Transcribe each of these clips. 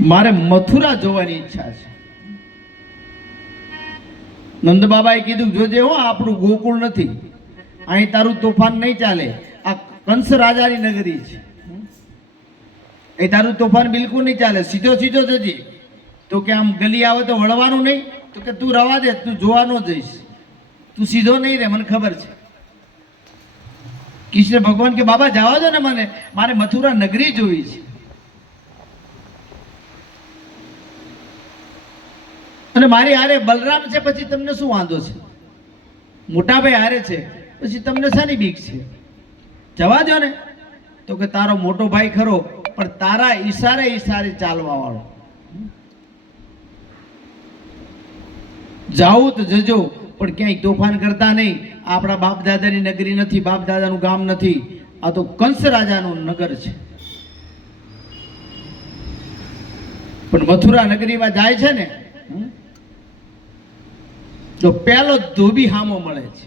મારે મથુરા જોવાની ઈચ્છા છે. નંદ બાબાએ કીધું જોજે હો, આપણું ગોકુળ નથી, અહીં તારું તોફાન નહીં ચાલે. આ કંસ રાજાની નગરી છે, એ તારું તોફાન બિલકુલ નહીં ચાલે. સીધો સીધો જજે. તો કે આમ ગલી આવે તો વળવાનું નહીં. તો કે તું રવા દે, તું જોવા ન જઈશ, તું સીધો નહીં રે, મને ખબર છે. કૃષ્ણ ભગવાન કે બાબા જવા દો ને, મને મારે મથુરા નગરી જોવી છે. અને મારી હારે બલરામ છે, પછી તમને શું વાંધો છે? મોટા ભાઈ હારે છે, પછી તમને શાની બીક છે? જવા દો ને. તો કે તારો મોટો ભાઈ ખરો, પણ તારા ઈશારે ઈશારે ચાલવા વાળો. જાવું તો જજો, પણ ક્યાંય તોફાન કરતા નહીં. આપણા બાપ દાદાની નગરી નથી, બાપ દાદાનું ગામ નથી, આ તો કંસ રાજાનું નગર છે. પણ મથુરા નગરીમાં જાય છે ને, તો પેલો ધોબી હામો મળે છે.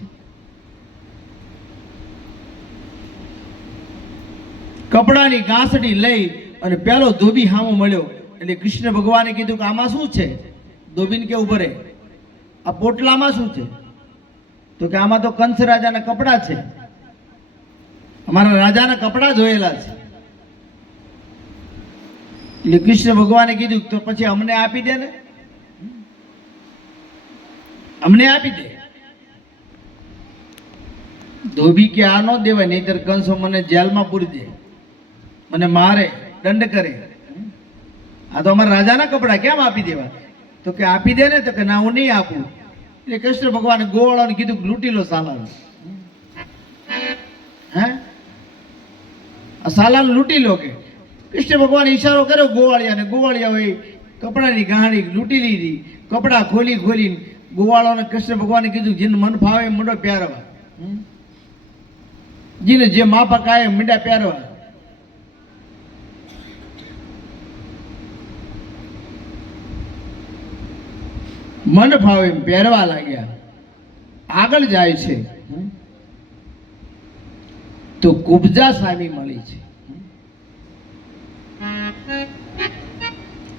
કપડાની ગાંસડી લઈ અને પેલો ધોબી હામો મળ્યો. એટલે કૃષ્ણ ભગવાને કીધું કે આમાં શું છે? ધોબીને કે ઉભો રે, આ પોટલામાં શું છે? તો કે આમાં તો કંસ રાજાના કપડા છે, અમારા રાજાના કપડા જોયેલા છે. એટલે કૃષ્ણ ભગવાને કીધું તો પછી અમને આપી દે ને, અમને આપી દે. ધોબી કે આ ન દેવાય, નહીતર કંસો મને જેલમાં પૂરી દે, મને મારે, દંડ કરે. આ તો અમારા રાજાના કપડા, કેમ આપી દેવા? તો કે આપી દે ને. તો કે ના, હું નહીં આપું. એટલે કૃષ્ણ ભગવાને ગોવાળાને કીધું લૂંટી લો સાલાને. હે, આ સાલાને લૂંટી લો. કે કૃષ્ણ ભગવાન ઈશારો કર્યો ગોવાળિયાને. ગોવાળિયા હોય કપડાની ગાંડી લૂંટી લીધી. કપડા ખોલી ખોલીને ગોવાળોને કૃષ્ણ ભગવાને કીધું જેને મન ફાવે મંડો પહેરવા, જેને જે માપક આવે મંડ્યા પહેરવા. મન ફાવે એમ પહેરવા લાગ્યા. આગળ જાય છે તો કુબજા સામી મળી છે.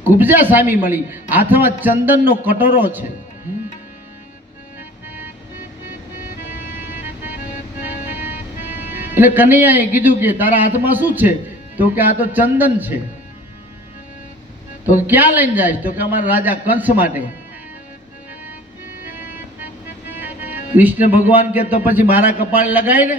કુબજા સામી મળી, હાથમાં ચંદનનો કટોરો છે. એટલે કનૈયાએ કીધું કે તારા હાથમાં શું છે? તો કે આ તો ચંદન છે. તો ક્યાં લઈને જાય? તો કે અમારા રાજા કંસ માટે. કૃષ્ણ ભગવાન કે તો પછી મારા કપાળ લગાય ને.